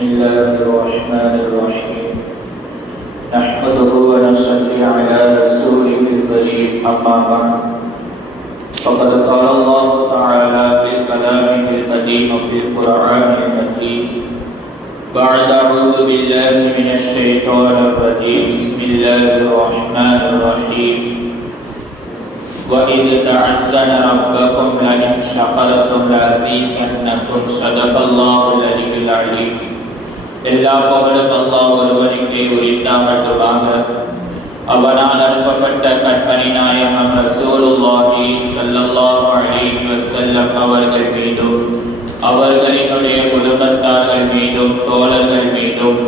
الله الرحمن الرحيم نحمده ونصلي على رسوله الكريم أما بعد فقد قال الله تعالى في كلامه القديم في القرآن المجيد بعد أعوذ بالله من الشيطان الرجيم بسم الله الرحمن الرحيم وَإِذْ تَعَذَّنَ رَبُّكُمْ لَئِنْ شَكَرْتُمْ لَأَزِيدَنَّكُمْ صدق الله العلي العظيم. எல்லா புகழும் அல்லாஹ் ஒருவனுக்கே உரித்தாகட்டுமாக. அவனால் அனுப்பப்பட்ட கற்பனை நாயகம் ரசூலுல்லாஹி ஸல்லல்லாஹு அலைஹி வஸல்லம் அவர்கள் மீதும் அவர்களினுடைய குடும்பத்தார்கள் மீதும் தோழர்கள் மீதும்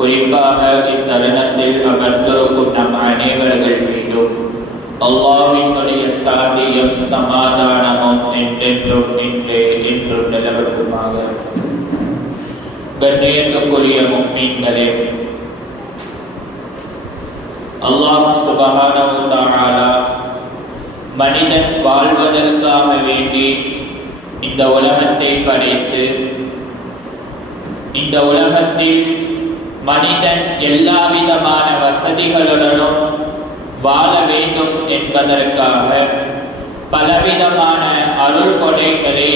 குறிப்பாக இத்தருணத்தில் அமர்ந்திருக்கும் நம் அனைவர்கள் மீதும் அல்லாஹ்வினுடைய சாந்தியும் சமாதானமும் என்றென்றும் என்றும் நிலவட்டுமாக. கண்ணியத்துக்குரிய முஃமின்களே, அல்லாஹ் சுப்ஹானஹு வ தஆலா மனிதன் வாழ்வதற்காக வேண்டி இந்த உலகத்தை படைத்து இந்த உலகத்தில் மனிதன் எல்லா விதமான வசதிகளுடனும் வாழ வேண்டும் என்பதற்காக பலவிதமான அருள் கொடைகளை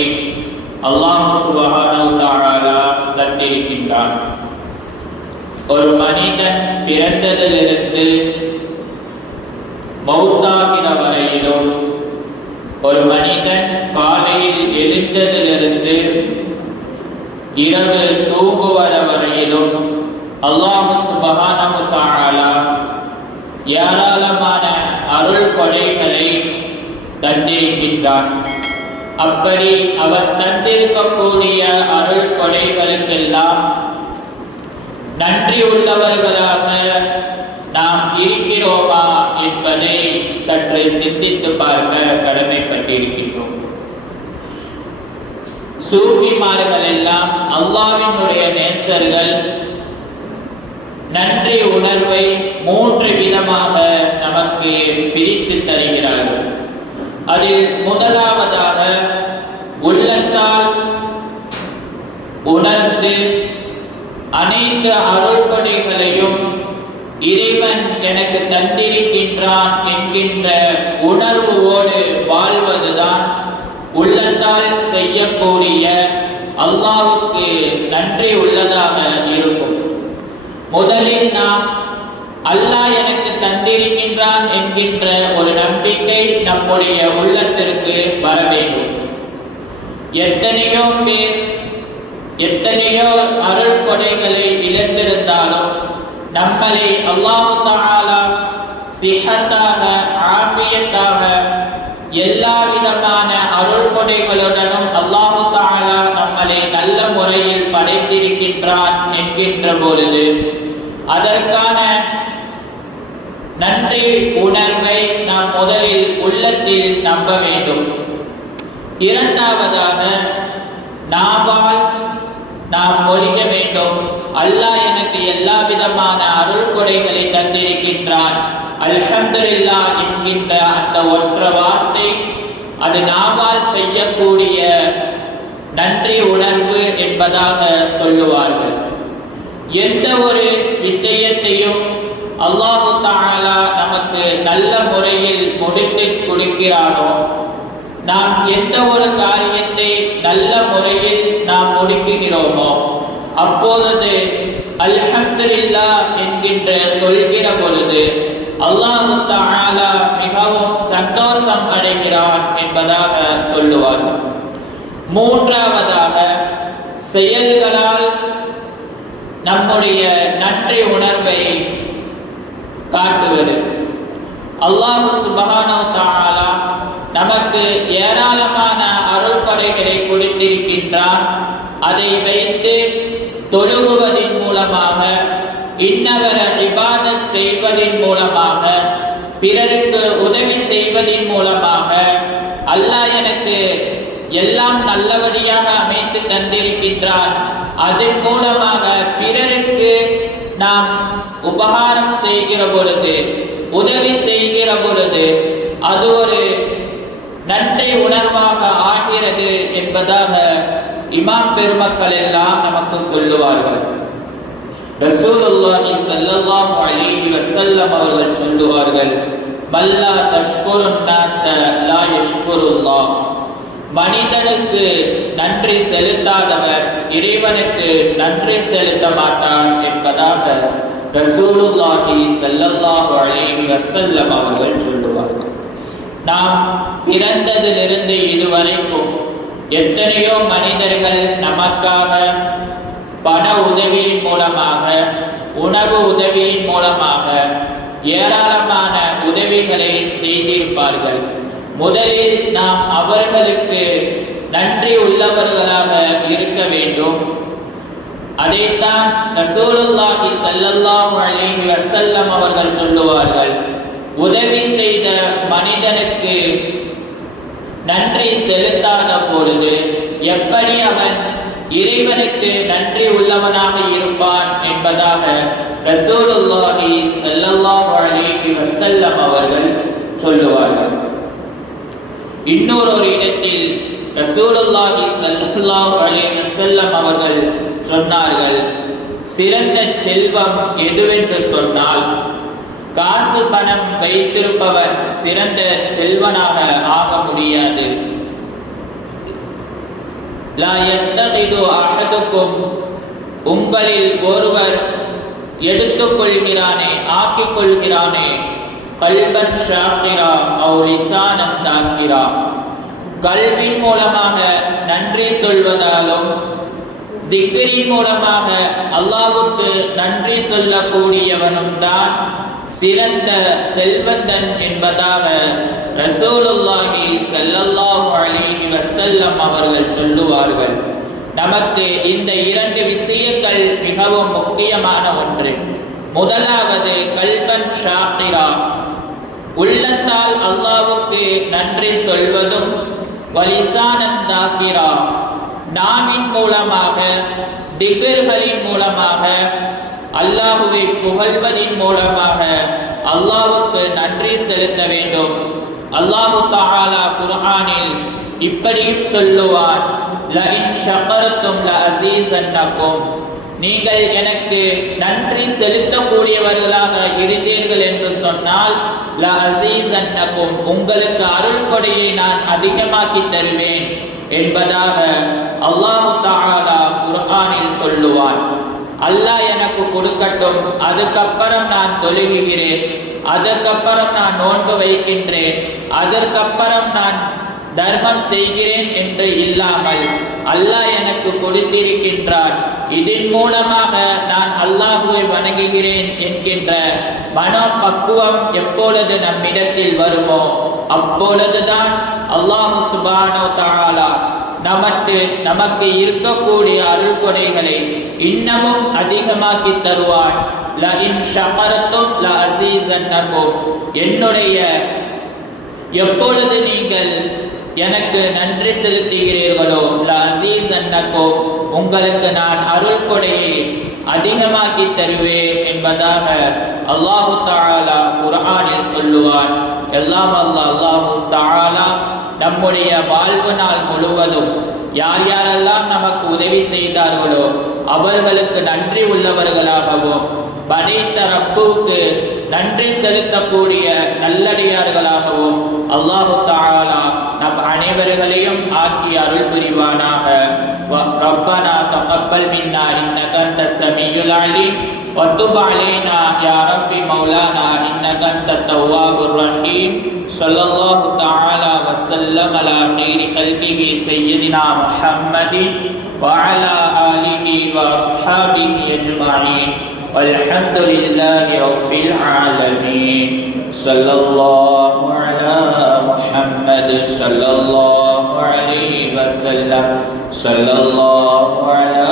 அல்லாஹ் சுப்ஹானஹு வ தஆலா தந்திருக்கின்றான். ஒரு மனிதன் பிறந்ததிலிருந்து மௌத்தாகிற வரையிலும், ஒரு மனிதன் காலையில் எழுந்ததிலிருந்து இரவு தூங்குவர வரையிலும் அல்லாஹ் சுப்ஹானஹு வ தஆலா ஏராளமான அருள் கொடைகளை தந்திருக்கின்றான். அப்படி அவர் தந்திருக்கக்கூடிய அருள் கொடைகளுக்கெல்லாம் நன்றி உள்ளவர்களாக நாம் இருக்கிறோமா என்பதை சற்று சிந்தித்து பார்க்க கடமைப்பட்டிருக்கின்றோம். சூஃபிமார்கள் எல்லாம் அல்லாஹ்வினுடைய நேசர்கள் நன்றி உணர்வை 3 விதமாக நமக்கு பிரித்து தருகிறார்கள். அதில் முதலாவதாக உள்ளத்தால் உணர்ந்து அனைத்து அருள்கொடைகளையும் இறைவன் எனக்கு தந்திருக்கின்றான் என்கின்ற உணர்வோடு வாழ்வதுதான் உள்ளத்தால் செய்யக்கூடிய அல்லாஹ்வுக்கு நன்றி உள்ளதாக இருக்கும். முதலில் நாம் அல்லாஹ் எனக்கு தந்திருக்கின்றான் என்கின்ற ஒரு நம்பிக்கை நம்முடைய உள்ளத்திற்கு வர வேண்டும். எத்தனையோ பேர் எத்தனையோ அருள் கொடைகளை இழந்திருந்தாலும் நம்மளை அல்லாஹ் தஆலா சிஹத்தாக ஆஃபியத்தாக எல்லா விதமான அருள் கொடைகளுடனும் அல்லாஹ் தஆலா நம்மளை நல்ல முறையில் படைத்திருக்கின்றான் என்கின்ற பொழுது அதற்கான நன்றி உணர்வை நாம் முதலில் உள்ளத்தில் நம்ப வேண்டும். இரண்டாவதாக நாவால் நாம் மொழிய வேண்டும், அல்லாஹ் எனக்கு எல்லா விதமான அருள் கொடைகளை தந்திருக்கின்றான் அல்ஹம்துலில்லாஹ் என்கின்ற அந்த ஒற்றை வார்த்தை அது நாவால் செய்யக்கூடிய நன்றி உணர்வு என்பதாக சொல்லுவார்கள். எந்த ஒரு விஷயத்தையும் அல்லாஹ் தஆலா நமக்கு நல்ல முறையில் முடித்து கொடுக்கிறானோ, நாம் எந்த ஒரு காரியத்தை நல்ல முறையில் நாம் முடிக்கிறோமோ அப்பொழுது அல்ஹம்துலில்லாஹ் என்கின்ற சொல்கிற பொழுது அல்லாஹ் தஆலா மிகவும் சந்தோஷம் அடைகிறான் என்பதாக சொல்லுவார்கள். மூன்றாவதாக செயல்களால் நம்முடைய நன்றி உணர்வை காட்டுவது. அல்லாஹ் சுப்ஹானஹு வ தஆலா நமக்கு ஏராளமான அருள் கொடைகளை கொடுத்திருக்கின்றான். அதை வைத்து தொழுகுவதின் மூலமாக, இன்னவர இபாதத் செய்வதின் மூலமாக, பிறருக்கு உதவி செய்வதின் மூலமாக அல்லாஹ் எனக்கு எல்லாம் நல்லபடியாக அமைத்து தந்திருக்கின்றான். அதன் மூலமாக பிறருக்கு நாம் உபகாரம் செய்கிற பொழுது, உதவி செய்கிற பொழுது அது ஒரு நன்றி உணர்வாக ஆகிறது என்பதாக இமாம் பெருமக்கள் எல்லாம் நமக்கு சொல்லுவார்கள். ரசூலுல்லாஹி ஸல்லல்லாஹு அலைஹி வஸல்லம் அவர்கள் சொல்லுவார்கள், மல்லா தஷ்குருன் நாஸ லா யஷ்குருல்லாஹ். மனிதனுக்கு நன்றி செலுத்தாதவர் இறைவனுக்கு நன்றி செலுத்த மாட்டார் என்பதாக ரசூலுல்லாஹி ஸல்லல்லாஹு அலைஹி வஸல்லம் அவர்கள் சொல்லுவார்கள். நாம் பிறந்ததிலிருந்து இதுவரைக்கும் எத்தனையோ மனிதர்கள் நமக்காக பண உதவியின் மூலமாக, உணவு உதவியின் மூலமாக ஏராளமான உதவிகளை செய்திருப்பார்கள். முதலில் நாம் அவர்களுக்கு நன்றி உள்ளவர்களாக இருக்க வேண்டும். அதைத்தான் ரசூலுல்லாஹி ஸல்லல்லாஹு அலைஹி வஸல்லம் அவர்கள் சொல்லுவார்கள், உதவி செய்த மனிதனுக்கு நன்றி செலுத்தாத பொழுது எப்படி அவன் இறைவனுக்கு நன்றி உள்ளவனாக இருப்பான் என்பதாக ரசூலுல்லாஹி ஸல்லல்லாஹு அலைஹி வஸல்லம் அவர்கள் சொல்லுவார்கள். இன்னொரு இடத்தில் ரசூலுல்லாஹி ஸல்லல்லாஹு அலைஹி வஸல்லம் அவர்கள் சொன்னார்கள், சிறந்த செல்வம் எதுவென்று சொன்னால், காசு பணம் வைத்திருப்பவர் சிறந்த செல்வனாக ஆக முடியாது. லா யத்தகிது அஹதுக்கும், உங்களில் ஒருவர் எடுத்துக்கொள்கிறானே, ஆக்கிக் கொள்கிறானே, கல்பன் ஷாக்கிரா அவ் லிசானன் தாக்கிரா, கல்வின் மூலமாக நன்றி சொல்வதாலும் திக்ரின் மூலமாக அல்லாஹ்வுக்கு நன்றி சொல்லக்கூடியவனும் தான் சிறந்த செல்வந்தன் என்பதாக ரசூலுல்லாஹி ஸல்லல்லாஹு அலைஹி வஸல்லம் அவர்கள் சொல்லுவார்கள். நமக்கு இந்த இரண்டு விஷயங்கள் மிகவும் முக்கியமான ஒன்று. முதலாவது கல்பன் ஷாக்கிரா, உள்ளத்தால் அல்லாஹ்வுக்கு நன்றி சொல்வதும், வலிசானன் தாக்கிரா, நாவின் மூலமாக திக்ர்களின் மூலமாக அல்லாஹுவை புகழ்வதின் மூலமாக அல்லாஹ்வுக்கு நன்றி செலுத்த வேண்டும். அல்லாஹு தஆலா குர்ஆனில் இப்படியும் சொல்லுவான், லஇன் ஷகர்தும் லஅஸீஸன்னகும், நீங்கள் எனக்கு நன்றி செலுத்தக்கூடியவர்களாக இருந்தீர்கள் என்று சொன்னால் லஅஸீஸன்னகும், உங்களுக்கு அருள் கொடையை நான் அதிகமாக்கி தருவேன் என்பதாக அல்லாஹு தஆலா குர்ஆனில் சொல்லுவான். அல்லாஹ் எனக்கு கொடுக்கட்டும், அதுக்கப்புறம் நான் தொழுகிறேன், அதற்கப்புறம் நான் நோன்பு வைக்கின்றேன், அதற்கப்புறம் நான் தர்மம் செய்கிறேன் என்று இல்லாமல் அல்லாஹ் எனக்கு கொடுத்திருக்கின்றான், இதன் மூலமாக நான் அல்லாஹ்வை வணங்குகிறேன் என்கின்ற மனப்பக்குவம் எப்பொழுது நம்மிடத்தில் வருமோ அப்பொழுதுதான் அல்லாஹ் சுப்ஹானஹு வ தஆலா நமக்கு இருக்கக்கூடிய அருள் கொடைகளை இன்னமும் அதிகமாக்கி தருவான். லஇன் ஷகர்தும் லஅஸீஸன்னகும், என்னுடைய எப்பொழுது நீங்கள் எனக்கு நன்றி செலுத்துகிறீர்களோ லஅஸீஸன்னகும், உங்களுக்கு நான் அருள் கொடையை அதிகமாக்கி தருவேன் என்பதாக அல்லாஹு தஆலா குர்ஆனில் சொல்லுவான். எல்லாம் அல்லாஹு தஆலா நம்முடைய வாழ்வு நாள் முழுவதும் யார் யாரெல்லாம் நமக்கு உதவி செய்தார்களோ அவர்களுக்கு நன்றி உள்ளவர்களாகவும், படைத்த ரப்புவுக்கு நன்றி செலுத்தக்கூடிய நல்லடியார்களாகவும் அல்லாஹு தஆலா நம் அனைவர்களையும் ஆக்கி அருள் புரிவானாக. ரப்பனா தகப்பல் மின்னா இன்னக அன்தஸ் ஸமீஉல் அலீம் وتب علينا يا رب مولانا إنك أنت التواب الرحيم. صلى الله تعالى وسلم على خير خلقه سيدنا محمد وعلى آله وأصحابه أجمعين والحمد لله رب العالمين. صلى الله على محمد صلى الله عليه وسلم. صلى الله على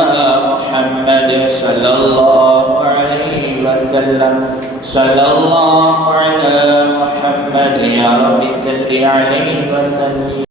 محمد صلى الله عليه وسلم. صلى الله على محمد يا رب صل عليه وسلم.